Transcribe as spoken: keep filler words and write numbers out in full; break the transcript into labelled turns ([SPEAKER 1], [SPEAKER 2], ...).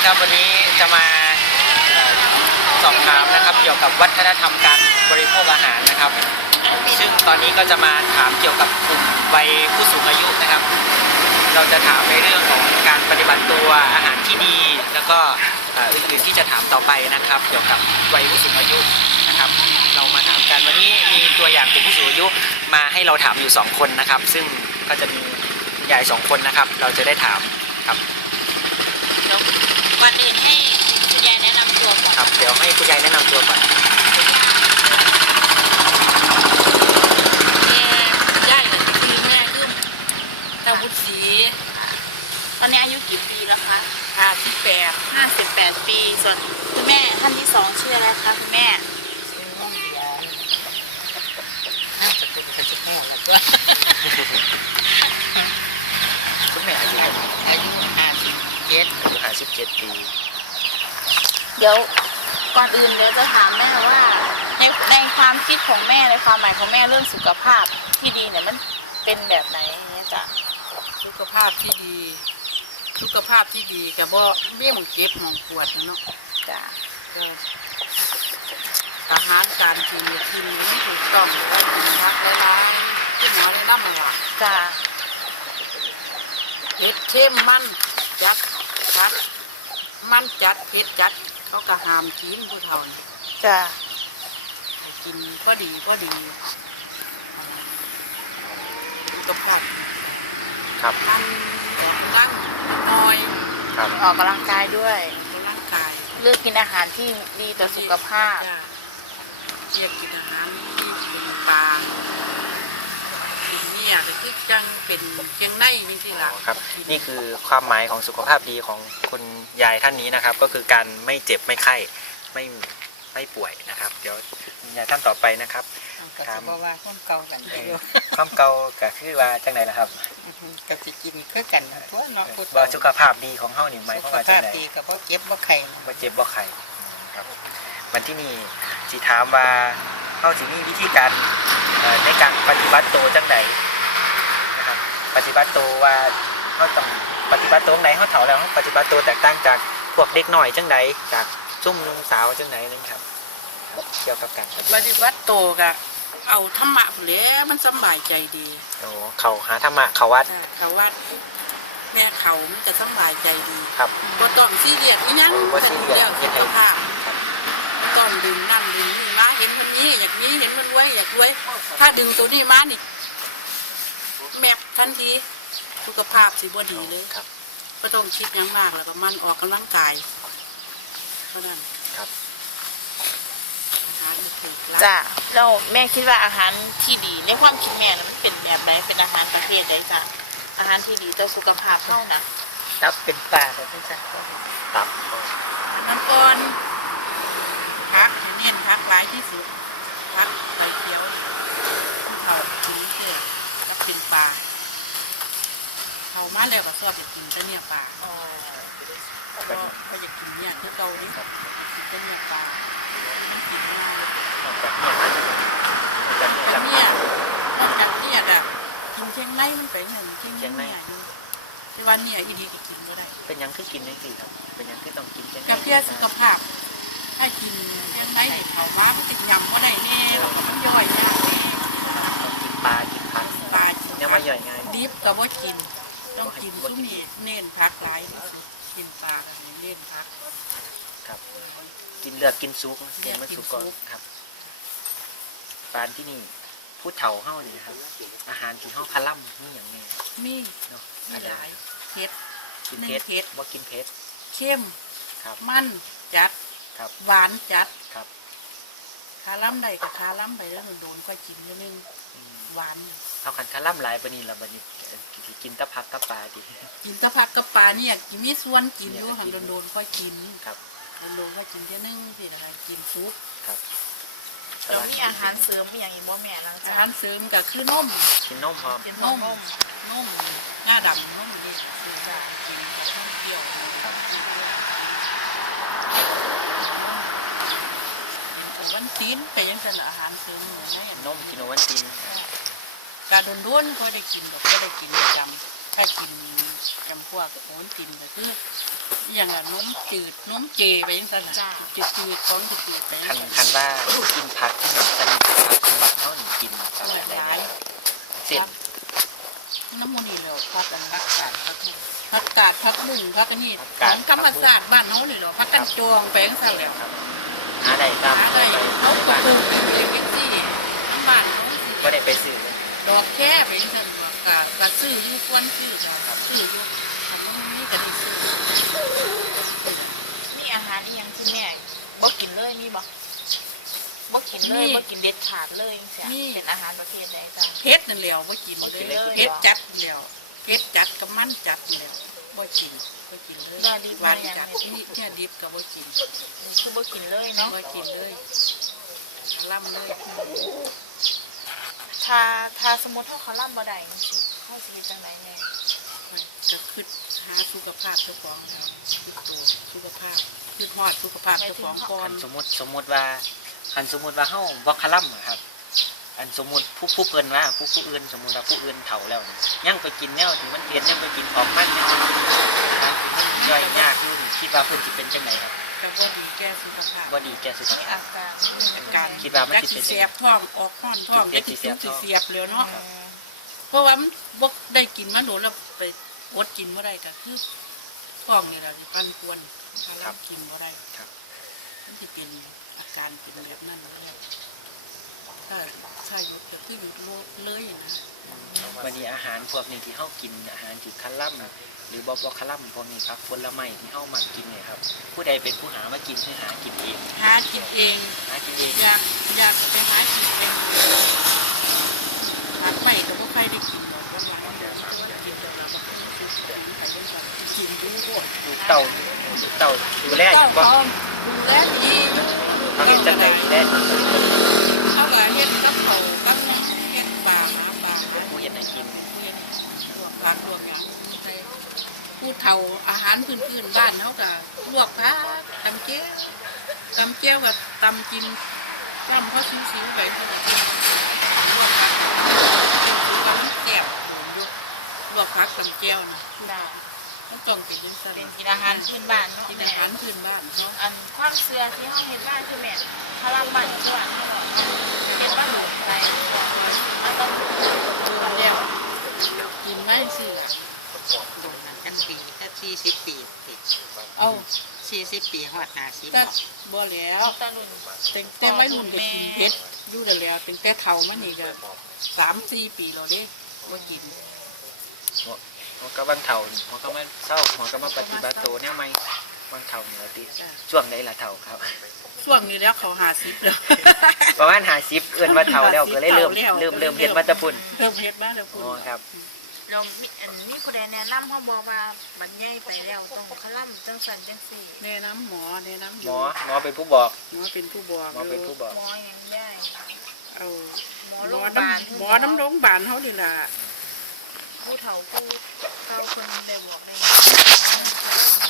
[SPEAKER 1] ครับวันนี้จะมาสอบถามนะครับเกี่ยวกับวัฒนธรรมการบริโภคอาหารนะครับซึ่งตอนนี้ก็จะมาถามเกี่ยวกับกลุ่มวัยผู้สูงอายุนะครับเราจะถามในเรื่องของการปฏิบัติตัวอาหารที่ดีแล้วก็อื่นๆที่จะถามต่อไปนะครับเกี่ยวกับวัยผู้สูงอายุนะครับเรามาถามกันวันนี้มีตัวอย่างกลุ่มผู้สูงอายุมาให้เราถามอยู่สองคนนะครับซึ่งก็จะมีคุณยายสองคนนะครับเราจะได้ถามครับ
[SPEAKER 2] ก่อนอื่นให้คุณยายแนะนำตัวก่อน
[SPEAKER 1] ครับเดี๋ยวให้คุณยายแนะนำตัวก่อน
[SPEAKER 2] แม่ย่ายคือแม่คือตาบุตรศรีตอนนี้อายุกี่ปีแล้วคะ
[SPEAKER 3] ห้าสิบแปด
[SPEAKER 2] ห้าสิบแปดปีส่วนคุณแม่ท่านที่สองชื่ออะไรคะคุณแม่
[SPEAKER 3] ชื่อน้องเดียนน่าจะเป็นกระจุกแม่แล้วก็
[SPEAKER 1] คุณแม่อายุ
[SPEAKER 3] อายุห้าสิบเจ็ด
[SPEAKER 1] อายุห้าสิบเจ็ดปี
[SPEAKER 2] เดี๋ยวก่อนอื่นเดี๋ยวจะถามแม่ว่าในในความคิดของแม่ในความหมายของแม่เรื่องสุขภาพที่ดีเนี่ยมันเป็นแบบไหนเนี่ยจ้ะ
[SPEAKER 3] สุขภาพที่ดีสุขภาพที่ดีกับว่าเบี้ยมเก็บมองปวดนะเนาะ
[SPEAKER 2] จ้ะ
[SPEAKER 3] อาหารการกินกินไม่ถูกต้องต้องกินพักหลายๆที่หมอได้นำมาว่า
[SPEAKER 2] จ้ะ
[SPEAKER 3] เผ็ดเข้มมันจัดจัดมันจัดเผ็ดจัดเขาก็ห้ามกินผู้เฒ่านี่
[SPEAKER 2] จ้ะ
[SPEAKER 3] กินก็ดีก็ดีสุขภาพ
[SPEAKER 1] ครับ
[SPEAKER 3] อันนั่งน้อย
[SPEAKER 1] ครับ
[SPEAKER 2] ออกกำลังกายด้วย
[SPEAKER 3] ออกกำลังกาย
[SPEAKER 2] เลือกกินอาหารที่ดีต่อสุขภาพ
[SPEAKER 3] เลือกกินอาหารที่เป็นปลากินเนี่ยแต่คือจังเป็นเชียงในนี่สิล่ะ
[SPEAKER 1] ครับนี่คือความหมายของสุขภาพดีของคุณยายท่านนี้นะครับก็คือการไม่เจ็บไม่ไข้ไม่ไม่ป่วยนะครับเดี๋ยวคุณยายท่านต่อไปนะครับ
[SPEAKER 3] ถามว่าความเก่ากัน
[SPEAKER 1] ความเก่าก็คือว่าจังไหนล่ะครับ
[SPEAKER 3] กับสิกินคือกันทั่วเนาะ
[SPEAKER 1] ว่าสุขภาพดีของเฮานี่หมายความว่าจังไหน
[SPEAKER 3] ดีกับบ่เจ็บบ่ไข้
[SPEAKER 1] บ่เจ็บบ่ไข้ครับวันที่นี่สิถามว่าเฮาสิมีวิธีการในการปฏิบัติตัวจังไดนะครับปฏิบัติตัวว่าเฮาต้องปฏิบัติตัวไหนเฮาเฒ่าแล้วเฮาปฏิบัติตัวแตกต่างจากพวกเด็กน้อยจังไดจากซุ่มนุ่งสาวจังไดนั่นครับเกี่ยวกับการ
[SPEAKER 3] ปฏิบัติตัวก็เอาธรรมะแหละมันสบายใจดี
[SPEAKER 1] โอ้เขาหาธรรมะเขาวัด
[SPEAKER 3] เขาวัดแม่เขามันจะสบายใจดี
[SPEAKER 1] ครับ
[SPEAKER 3] บ่ต้องซีเรียสอีหยัง
[SPEAKER 1] บ่ซีเรียส
[SPEAKER 3] สุขภาพบ่ต้องดึงนั่นดึงนี่มาเห็นมันนี้อยากนี้เห็นมันรวยอยากรวยถ้าดึงตัวนี้มานี่แมบทันทีสุขภาพสิบ่ดีเลย
[SPEAKER 1] ครับ
[SPEAKER 3] บ่ต้องคิดหยังมากแล้วก็มันออกกำลังกายเท่านั้น
[SPEAKER 1] ครับ
[SPEAKER 2] จ้ะแล้วแม่คิดว่าอาหารที่ดีในความคิดแม่มันเป็นแบบไหนเป็นอาหารประเภทใดจ้ะอาหารที่ดีต่อสุขภาพเท่านะ
[SPEAKER 3] ตับเป็นปลาแบบนี้จ้ะ
[SPEAKER 1] ตับ
[SPEAKER 3] น้ำก้อนพักเน้นพักหลายที่สุดพักใบเขียวเขากินเสร็จตับเป็นปลาเขามาแล้วก็ชอบจะกินแต่เนี่ยปลาก็ก็อยากกินเนี่ยที่เกาหลีกับกินแต่เนี่ยปลามันกินง่ายแต่เนี่ยนอกจากเนี่ยแบบกินเชียงในมันไปหนึ่งเชียงในอยู่แต่วันนี้อีดีก็กินก็ได้
[SPEAKER 1] เป็นยังคือกินยังสิครับเป็นยังคือต้องกินเชียงใน
[SPEAKER 3] กับเพื่อสุขภาพถ้ากินเชียงในเผาว้ามันติดยำก็ได้แน่เราก็มันย่อยยากแน่
[SPEAKER 1] กินปลากินผัก
[SPEAKER 3] ปลา
[SPEAKER 1] เนี่ยมาย่อยง่าย
[SPEAKER 3] ดิบก็ว่ากินต้องกินก็มีเน้นพักหลายกินปลาเน้นพัก
[SPEAKER 1] ครับกินเลือดกินซุปกินมันซุปก่อนครับปานที่นี่ผู้เฒ่าเฮานี่ครับอาหารที่เฮาคาล่ำนี่อย่างนี้
[SPEAKER 3] มีเนาะมีหลายเผ็ด
[SPEAKER 1] กินเผ็ดว่ากินเผ็ด
[SPEAKER 3] เข้ม
[SPEAKER 1] ครับ
[SPEAKER 3] มันจัด
[SPEAKER 1] ครับ
[SPEAKER 3] หวานจัด
[SPEAKER 1] ครับ
[SPEAKER 3] คาล่ำใดกับคาล่ำไปแล้วโดนก็กินนิดนึงหวาน
[SPEAKER 1] เอาขันคาล่ำหลายปนีละบัดนี้กินตะพักตะปลาดิ
[SPEAKER 3] กินตะพักตะปลาเนี่ยกินมีส่วนกินอยู่หันโดนโดนก็กิน
[SPEAKER 1] ครับ
[SPEAKER 3] โดนก็กินแค่นึงสิอะไรกินซุป
[SPEAKER 1] ครับ
[SPEAKER 2] เรามีอาหารเสริมอย่างอีกว่าแม่นะ
[SPEAKER 3] อาหารเสริมก็คือนม
[SPEAKER 1] กินนมพร้อม
[SPEAKER 3] กินนมนมหน้าดำนมดีคือได้กินนมเปรี้ยววันตีนไปยังเป็นอาหารเสริม
[SPEAKER 1] นมกินวันตีน
[SPEAKER 3] การโดนด้วนก็ได้กินก็ได้กินประจถ้ากินจำพวกโหนกินก็คืออหย่างละนมจืดนมเจไปยังสั่นน่ะจืดจืดของจืดจืดไป
[SPEAKER 1] คันคันว่ากินผักที่มันสนิทผักของบ้านเฮานี่กินอะไร
[SPEAKER 3] ห
[SPEAKER 1] ได้
[SPEAKER 3] ลาย
[SPEAKER 1] เส้น
[SPEAKER 3] น้ำมันนี่แล้วพักกันพักกาดพักนี่พักกาดพักบุ้งพักอันนี้ของธรรมศาสตร์บ้านเฮานี่เหรอพักกันจวงแปลงสั่นแหละ
[SPEAKER 1] ครับหาได้ตาม
[SPEAKER 3] หา
[SPEAKER 1] ไป
[SPEAKER 3] ได้เขาก็
[SPEAKER 1] บ้าน
[SPEAKER 3] ปลูกเป็นเอเวนซี่น้ำบ้านเขาสิ
[SPEAKER 1] บ่ได้ไปซื้อ
[SPEAKER 3] ดอกแค่เป็นสั่นว่ากาดกาซื้ออยู่ควรซื้อจ้ะซื้ออยู่ทำมันนี่ก็ได้ซื้อ
[SPEAKER 2] มีอาหารอีหยังที่แม่บ่กินเลยมีบ่บ่กินเลยบ่กินเด็ดขาดเลยจังซี่เป็นอาหารประเภทใดจ้ะ
[SPEAKER 3] เพชรนั่นแหล้วบ่กิน
[SPEAKER 2] บ่กิน
[SPEAKER 3] เล
[SPEAKER 2] เลย ย
[SPEAKER 3] เพชรจัดนั่นแหล้วเพชรจัดกับมันจัดนั่นแหล้วบ่กินบ่กินเลย
[SPEAKER 2] ได้ดี
[SPEAKER 3] หวาน
[SPEAKER 2] บ่ยัง
[SPEAKER 3] จัดนี่เนี่ยดิบก็บ่กิน
[SPEAKER 2] คือบ่กินเลยเนาะ
[SPEAKER 3] บ่กินเลยล่ำเลย
[SPEAKER 2] ถ้าถ้าสมมุติเฮาเขาล่ำบ่ได้จังซี่เฮาสิเฮ็ดจังไดแม่
[SPEAKER 3] ก็คือหาสุขภาพเจ้าของครับคือตัวสุขภาพคือทอดสุขภาพเจ้าของก่อ
[SPEAKER 1] อั
[SPEAKER 3] น
[SPEAKER 1] นสมมุติสมมุติว่าอันสมมุติว่าเฮาบ่คลัมอะครับ อันสมมุติผู้ผู้เพิ่นว่าผู้ผู้อื่นสมมุติว่าผู้อื่นเฒ่าแล้วนี่ยังไปกินแนวที่มันเผ็ดยังไปกินของมันเนี่ยนะครับที่มันย่อยยากอยู่นี่คิดว่าเพิ่นสิเป็นจังไดครับ
[SPEAKER 3] ก็บ่ดีแก่สุขภาพ
[SPEAKER 1] บ่ดีแก่สุข
[SPEAKER 2] มี
[SPEAKER 1] ภา
[SPEAKER 2] อา
[SPEAKER 1] พ
[SPEAKER 2] การ
[SPEAKER 3] อาการ
[SPEAKER 1] คิดว่ามัน
[SPEAKER 3] จัก
[SPEAKER 1] สิ
[SPEAKER 3] สิ
[SPEAKER 1] เป็น
[SPEAKER 3] เสียบท้องออกห้อนท้อง
[SPEAKER 1] คิ
[SPEAKER 3] จั
[SPEAKER 1] ด
[SPEAKER 3] ก
[SPEAKER 1] เป็น
[SPEAKER 3] สิ
[SPEAKER 1] สิ
[SPEAKER 3] จุ
[SPEAKER 1] เสี
[SPEAKER 3] สิ
[SPEAKER 1] ยบท้อง
[SPEAKER 3] เสียบแล้ว
[SPEAKER 2] อื
[SPEAKER 3] เนาะ
[SPEAKER 2] ม
[SPEAKER 3] เพราะว่ามันบ่ได้กินมาโดนแล้วไปอดกินบ่ได้ก็คือท้องนี่ล่ะสิปั่นป่วนถ้าเรากินบ่ได้
[SPEAKER 1] ครับ
[SPEAKER 3] มันสิเป็นอาการเป็นแบบนั้นแล้วถ้าถ้าหยุดก็คือหยุดเลยนะ
[SPEAKER 1] วันนี้อาหารพวกนี้ที่เฮากินอาหารที่คลัมหรือบ่บ่คลัมพวกนี้ครับผลไม้ที่เฮามากินเนี่ยครับผู้ใดเป็นผู้หามากินหรือหากินเอง
[SPEAKER 3] หากินเอง
[SPEAKER 1] หากินเอง
[SPEAKER 3] อยากอยากไปหากินเองหาไปก็บ่ใครได้กินดอกวันหลายเดี๋ยวจะได้กินดอกละบ่ค่อยซื้อของใครยังแบบกินดูโคตร
[SPEAKER 1] ลูกเต่าลูกเต่าดูแลอยู่บ่
[SPEAKER 3] เจ้าของดูแลดี
[SPEAKER 1] เขาเฮ็ดจังได๋แล
[SPEAKER 3] เขาก็เฮ็ดกับเขากับเฮ็ดปลาหาปลาหา
[SPEAKER 1] ผู้เฮ็ดให้กิน
[SPEAKER 3] เฮ็ดรวมปลารวมหยังใส่ผู้เฒ่าอาหารพื้นๆบ้านเขาก็ลวกผักตำเจียวตำเจียวกับตำกินต้มเขาซิวๆไปเขาก็กินลวกผักก็มันแซ่บโดนอยู่ลวกผักตำเจียวน่ะ
[SPEAKER 2] ได้
[SPEAKER 3] มันต้องเป็นจังซั่น
[SPEAKER 2] เป็นกินอาหารพื้นบ้านเนาะ
[SPEAKER 3] กิน
[SPEAKER 2] แม่
[SPEAKER 3] อาหารพื้นบ้านเขา
[SPEAKER 2] อันความเชื่อที่เฮาเฮ็ดมาคือแม่ถ้าล่ำบ้านสวนเฮาบอกเฮ็ดว่าหนูไปมันต้อง
[SPEAKER 3] โดนแล้วกินไม่สิล่ะ
[SPEAKER 4] โดนนั้นกันปีถ้าสี่สิบปีติด
[SPEAKER 3] เอา
[SPEAKER 4] สี่สิบปีหอดห้าสิบ
[SPEAKER 3] แต่บ่แล้ว
[SPEAKER 2] ตะลุน
[SPEAKER 3] แต่งแต่วัยรุ่นก็กินเผ็ดอยู่แล้วแล้วเป็นแต่เฒ่ามันนี่ก็สามสี่ปีแล้วเด้บ่กิน
[SPEAKER 1] หัวก็วันเฒ่านี่หัวก็มาเศร้าหัวก็มาปฏิบัติตัวแนวใหม่วันเฒ่านี่ล่ะติ
[SPEAKER 3] จ้ะ
[SPEAKER 1] ช่วงใดล่ะเฒ่าครับ
[SPEAKER 3] ช่วงนี้แล้วเขาหาสิบแล้ว
[SPEAKER 1] ประมาณห้าสิบเอิ้นว่าเฒ่าแล้วก็เลยเริ่มเริ่มเริ่มเฮ็ดมาแตะพุ่น
[SPEAKER 3] เริ่มเฮ็ดมาแล้วพุ่น
[SPEAKER 1] อ๋อครับ
[SPEAKER 2] เรามีอันมีผู้ใดแนะนำเฮาบอกว่าบัดใหญ่ไปแล้วต้องคล่ำจังซั่นจังซี่
[SPEAKER 3] แนะน้ำหมอแนะน้ำ
[SPEAKER 1] หมอหมอเป็นผู้บอก
[SPEAKER 3] หมอเป็นผู้บอก
[SPEAKER 1] หมอเป็นผู้บอก
[SPEAKER 2] หมอหยังได้
[SPEAKER 3] เอา
[SPEAKER 2] หมอ
[SPEAKER 3] ห
[SPEAKER 2] โร
[SPEAKER 3] มอง
[SPEAKER 2] พยาบาล
[SPEAKER 3] น้ำหมอน้ำโรงพยาบาลเขานี่ล่ะ
[SPEAKER 2] ผู้เฒ่าผู้เฒ่าเพิ่นได้บอกได้